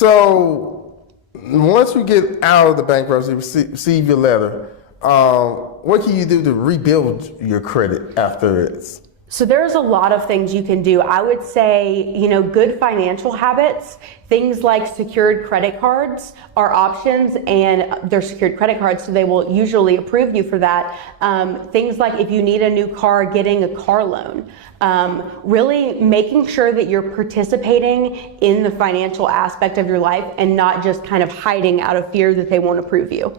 So once you get out of the bankruptcy, receive your letter, what can you do to rebuild your credit after this? So there's a lot of things you can do. I would say, good financial habits, things like secured credit cards are options, and they're secured credit cards, so they will usually approve you for that. Things like if you need a new car, getting a car loan. Really making sure that you're participating in the financial aspect of your life and not just kind of hiding out of fear that they won't approve you.